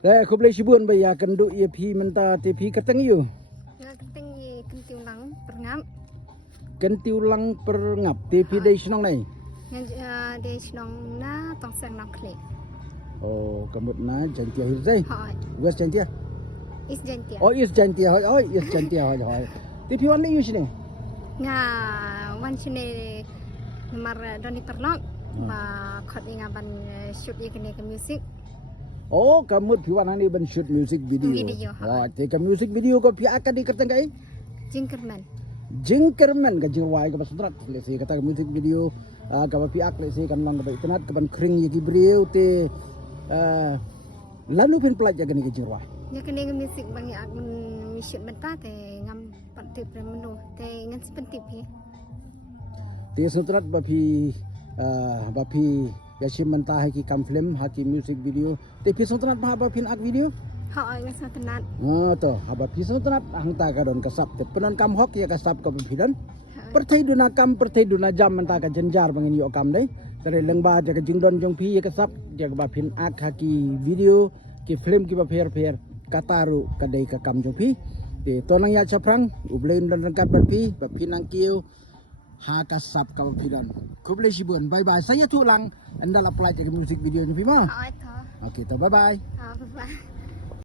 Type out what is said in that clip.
Aku boleh sibuan bayar kenduk ia pi mentah tepi keteng you. Nga keting ye kentiu lang perngam. Kentiulang perngap tepi dari senong nai. Nga de snong na tong sang nong kle. Oh, kemut na jantia hirzai. Hoi. Gas jantia. Is jantia. Oh, yes jantia. Oh, yes jantia. Hoi. Tepi wan ni you sini. Nga wan sine nomor doni perlok. Ba khot inga ban shoot ye kene ke music. Oh, kemut pi wan ni ban shoot music video. Video, Oh, te ke music video ko pi akan di keteng kai. Jingkerman. Jingkerman ka jingwai ka pasudrat lesi kata music video ka pi ak lesi kan lang ka internet ka ban kring ye gibriu te lalu pin pelaj ka ni ka jingwai. Ya kene ke music bang ya shoot benta te ngam patip remenu te ngan sepentip ye. Te sudrat ba pi Yashim mentah haki kam film haki music video te pi sudrat ba pin ak video. Hoi ngan satenat. Oh to haba pi sudrat hang ta ka don kasap te penon kam hok ya kasap ka pidan. Pertai duna kam pertai duna jam mentah ka jenjar bangin yo kam dai. Tare lengba ja ka jingdon jong pi ya kasap ja ka ba pin ak haki video ki film ki ba pher kataru ka dai ka kam jong pi. Te tonang ya chaprang ublein dan rangkap berpi ba pinang kiu ha kasap ka ba pidan. Kuble sibuan bye bye. Saya tulang anda apply ke music video ni pi ma. Hoi to. Okey to bye bye. Bye bye.